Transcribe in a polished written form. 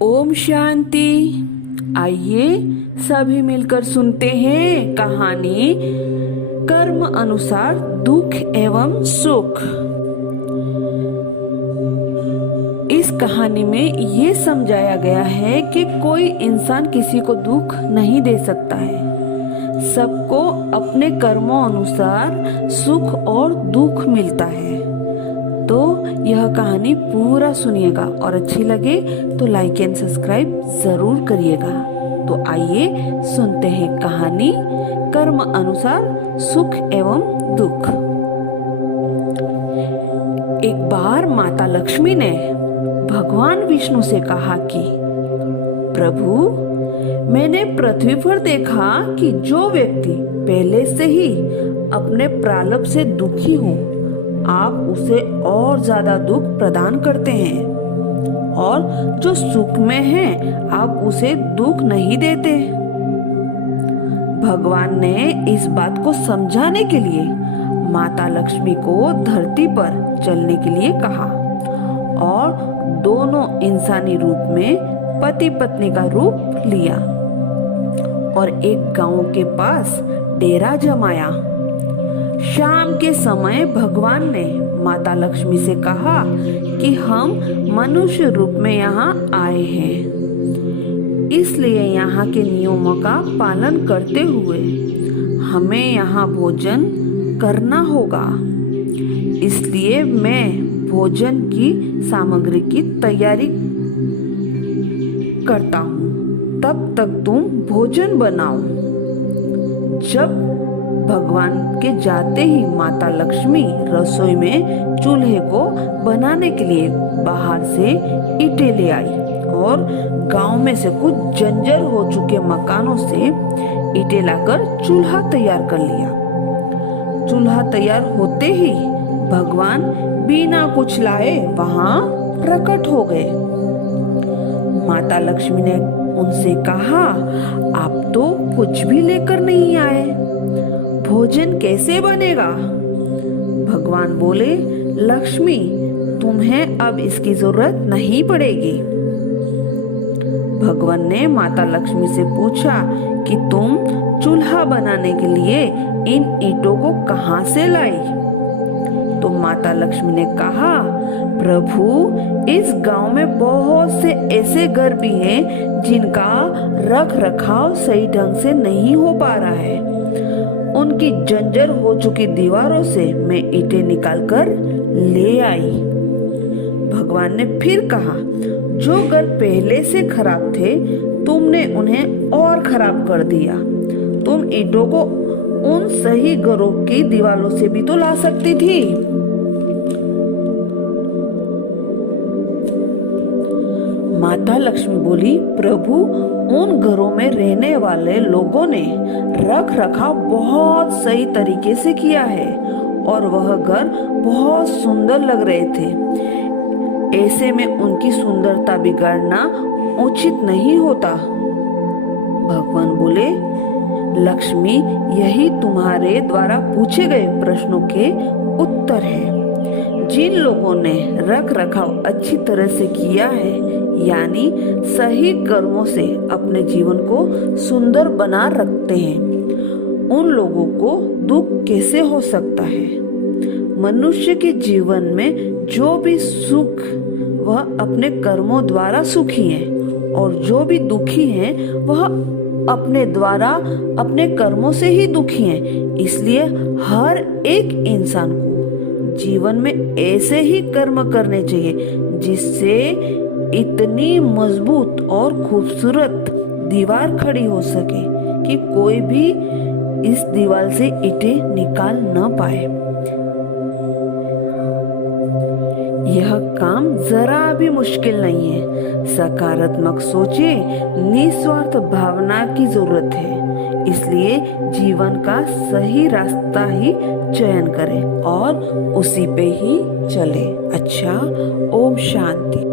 ओम शांति। आइए सभी मिलकर सुनते हैं कहानी कर्म अनुसार दुख एवं सुख। इस कहानी में ये समझाया गया है कि कोई इंसान किसी को दुख नहीं दे सकता है। सबको अपने कर्मों अनुसार सुख और दुख मिलता है। तो यह कहानी पूरा सुनिएगा और अच्छी लगे तो लाइक एंड सब्सक्राइब जरूर करिएगा। तो आइए सुनते हैं कहानी कर्म अनुसार सुख एवं दुख। एक बार माता लक्ष्मी ने भगवान विष्णु से कहा कि प्रभु, मैंने पृथ्वी पर देखा कि जो व्यक्ति पहले से ही अपने प्रारब्ध से दुखी हो, आप उसे और ज्यादा दुख प्रदान करते हैं, और जो सुख में है आप उसे दुख नहीं देते। भगवान ने इस बात को समझाने के लिए माता लक्ष्मी को धरती पर चलने के लिए कहा और दोनों इंसानी रूप में पति पत्नी का रूप लिया और एक गांव के पास डेरा जमाया। शाम के समय भगवान ने माता लक्ष्मी से कहा कि हम मनुष्य रूप में यहाँ आए हैं, इसलिए यहाँ के नियमों का पालन करते हुए हमें यहाँ भोजन करना होगा। इसलिए मैं भोजन की सामग्री की तैयारी करता हूँ, तब तक तुम भोजन बनाओ। जब भगवान के जाते ही माता लक्ष्मी रसोई में चूल्हे को बनाने के लिए बाहर से ईंटें ले आई और गांव में से कुछ जंजर हो चुके मकानों से ईंटें लाकर चूल्हा तैयार कर लिया। चूल्हा तैयार होते ही भगवान बिना कुछ लाए वहां प्रकट हो गए। माता लक्ष्मी ने उनसे कहा, आप तो कुछ भी लेकर नहीं आए, भोजन कैसे बनेगा? भगवान बोले, लक्ष्मी, तुम्हें अब इसकी जरूरत नहीं पड़ेगी। भगवान ने माता लक्ष्मी से पूछा कि तुम चूल्हा बनाने के लिए इन ईंटों को कहां से लाई? तो माता लक्ष्मी ने कहा, प्रभु, इस गांव में बहुत से ऐसे घर भी हैं जिनका रख रखाव सही ढंग से नहीं हो पा रहा है। उनकी जंजर हो चुकी दीवारों से मैं ईंटें निकालकर ले आई। भगवान ने फिर कहा, जो घर पहले से खराब थे तुमने उन्हें और खराब कर दिया। तुम ईंटों को उन सही घरों की दीवारों से भी तो ला सकती थी। माता लक्ष्मी बोली, प्रभु, उन घरों में रहने वाले लोगों ने रख रखाव बहुत सही तरीके से किया है और वह घर बहुत सुंदर लग रहे थे। ऐसे में उनकी सुंदरता बिगाड़ना उचित नहीं होता। भगवान बोले, लक्ष्मी, यही तुम्हारे द्वारा पूछे गए प्रश्नों के उत्तर है। जिन लोगों ने रख रखाव अच्छी तरह से किया है, यानी सही कर्मों से अपने जीवन को सुंदर बना रखते हैं, उन लोगों को दुख कैसे हो सकता है? मनुष्य के जीवन में जो भी सुख वह अपने कर्मों द्वारा सुखी है, और जो भी दुखी है वह अपने द्वारा अपने कर्मों से ही दुखी हैं। इसलिए हर एक इंसान को जीवन में ऐसे ही कर्म करने चाहिए जिससे इतनी मजबूत और खूबसूरत दीवार खड़ी हो सके कि कोई भी इस दीवार से ईंटें निकाल न पाए। यह काम जरा भी मुश्किल नहीं है। सकारात्मक सोचे, निस्वार्थ भावना की जरूरत है। इसलिए जीवन का सही रास्ता ही चयन करें और उसी पे ही चले। अच्छा, ओम शांति।